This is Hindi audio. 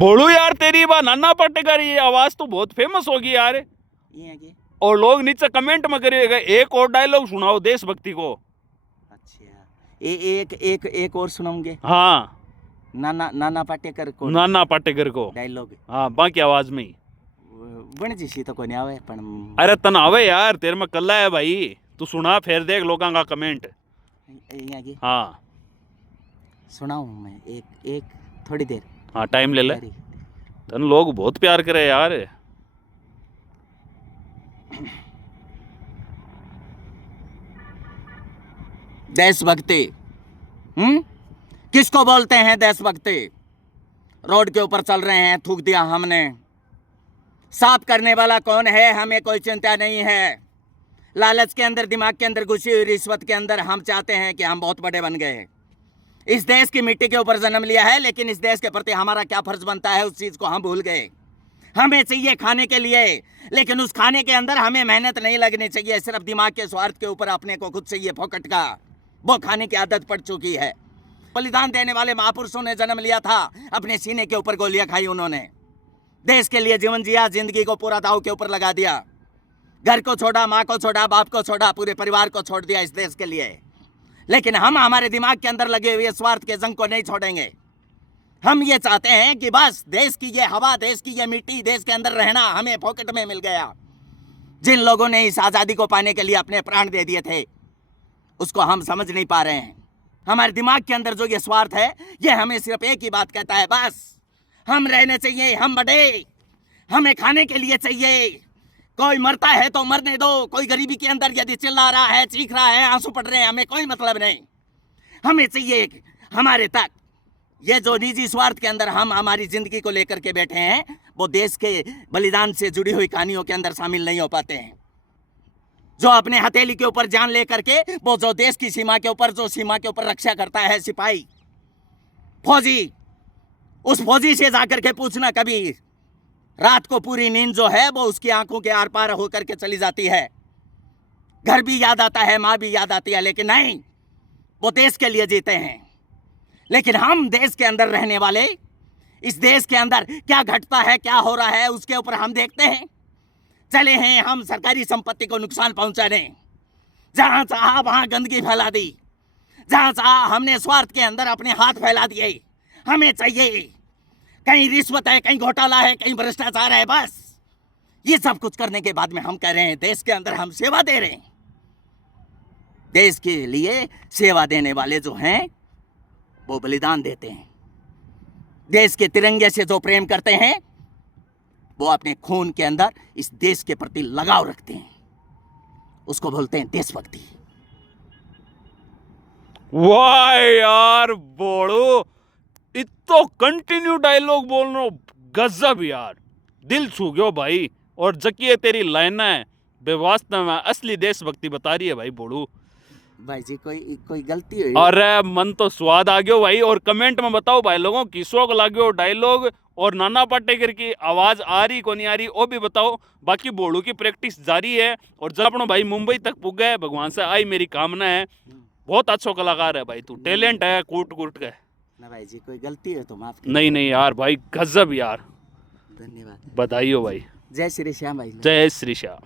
भोलू यार, तेरी बा नाना पाटेकर ये आवाज तो बहुत फेमस होगी यार। ये है कि और लोग नीचे कमेंट में करिएगा एक और डायलॉग सुनाओ देशभक्ति को। अच्छा, एक और सुनाऊंगे। हाँ, नाना नाना पाटेकर को नाना पाटेकर को डायलॉग हाँ, बाकी आवाज में ही। बन जी तो कोनी आवे पण अरे तन आवे यार, तेरे में कल्ला है भाई, तू सुना फिर देख लोगों का कमेंट। यहाँ की हाँ सुनाऊं मैं एक थोड़ी देर। हाँ, टाइम ले ले, अरे, तन लोग बहुत प्यार करे यार। देशभक्ति किसको बोलते हैं देशभक्ति? रोड के ऊपर चल रहे हैं, थूक दिया हमने, साफ करने वाला कौन है हमें कोई चिंता नहीं है। लालच के अंदर, दिमाग के अंदर घुसी हुई रिश्वत के अंदर हम चाहते हैं कि हम बहुत बड़े बन गए। इस देश की मिट्टी के ऊपर जन्म लिया है, लेकिन इस देश के प्रति हमारा क्या फर्ज बनता है उस चीज को हम भूल गए। हमें चाहिए खाने के लिए, लेकिन उस खाने के अंदर हमें मेहनत नहीं लगनी चाहिए, सिर्फ दिमाग के स्वार्थ के ऊपर अपने को खुद चाहिए फोकट का, वो खाने की आदत पड़ चुकी है। बलिदान देने वाले महापुरुषों ने जन्म लिया था, अपने सीने के ऊपर गोलियां खाई उन्होंने, देश के लिए जीवन जिया, जिंदगी को पूरा दांव के ऊपर लगा दिया, घर को छोड़ा, माँ को छोड़ा, बाप को छोड़ा, पूरे परिवार को छोड़ दिया इस देश के लिए। लेकिन हम हमारे दिमाग के अंदर लगे हुए स्वार्थ के जंग को नहीं छोड़ेंगे। हम ये चाहते हैं कि बस देश की ये हवा, देश की ये मिट्टी, देश के अंदर रहना हमें पॉकेट में मिल गया। जिन लोगों ने इस आज़ादी को पाने के लिए अपने प्राण दे दिए थे, उसको हम समझ नहीं पा रहे हैं। हमारे दिमाग के अंदर जो ये स्वार्थ है, ये हमें सिर्फ एक ही बात कहता है, बस हम रहने चाहिए, हम बड़े, हमें खाने के लिए चाहिए। कोई मरता है तो मरने दो, कोई गरीबी के अंदर यदि चिल्ला रहा है, चीख रहा है, आंसू पड़ रहे हैं, हमें कोई मतलब नहीं। हमें चाहिए हमारे तक ये जो निजी स्वार्थ के अंदर हम हमारी जिंदगी को लेकर के बैठे हैं, वो देश के बलिदान से जुड़ी हुई कहानियों के अंदर शामिल नहीं हो पाते हैं। जो अपने हथेली के ऊपर जान लेकर के, वो जो देश की सीमा के ऊपर, जो सीमा के ऊपर रक्षा करता है, सिपाही, फौजी, उस फौजी से जाकर के पूछना कभी, रात को पूरी नींद जो है वो उसकी आंखों के आर पार होकर के चली जाती है। घर भी याद आता है, माँ भी याद आती है, लेकिन नहीं, वो देश के लिए जीते हैं। लेकिन हम देश के अंदर रहने वाले, इस देश के अंदर क्या घटता है, क्या हो रहा है, उसके ऊपर हम देखते हैं। चले हैं हम सरकारी संपत्ति को नुकसान पहुंचाने, जहां चाहा वहां गंदगी फैला दी, जहां चाहा हमने स्वार्थ के अंदर अपने हाथ फैला दिए। हमें चाहिए, कहीं रिश्वत है, कहीं घोटाला है, कहीं भ्रष्टाचार है, बस ये सब कुछ करने के बाद में हम कह रहे हैं देश के अंदर हम सेवा दे रहे हैं। देश के लिए सेवा देने वाले जो हैं वो बलिदान देते हैं। देश के तिरंगे से जो प्रेम करते हैं, वो अपने खून के अंदर इस देश के प्रति लगाव रखते हैं, उसको बोलते हैं देशभक्ति। वाह यार बोलो, इतो कंटिन्यू डायलॉग बोलनो गजब यार, दिल छू गयो भाई। और जकिए तेरी लाइन है बेवास्तव में असली देशभक्ति बता रही है भाई बोलू। भाई जी कोई गलती हुई? अरे मन तो स्वाद आ गयो भाई। और कमेंट में बताओ भाई लोगों किसो को लाग्यो डायलॉग, और नाना पाटेकर की आवाज आ रही को नहीं आ रही वो भी बताओ। बाकी बोलू की प्रैक्टिस जारी है, और जब अपना भाई मुंबई तक पुग गए, भगवान से आई मेरी कामना है। बहुत अच्छा कलाकार है भाई तू, टैलेंट है कूट कूट के ना। भाई जी कोई गलती है तो माफ नहीं नहीं यार भाई, गजब यार, धन्यवाद, बधाई हो भाई। जय श्री श्याम भाई। जय श्री श्याम।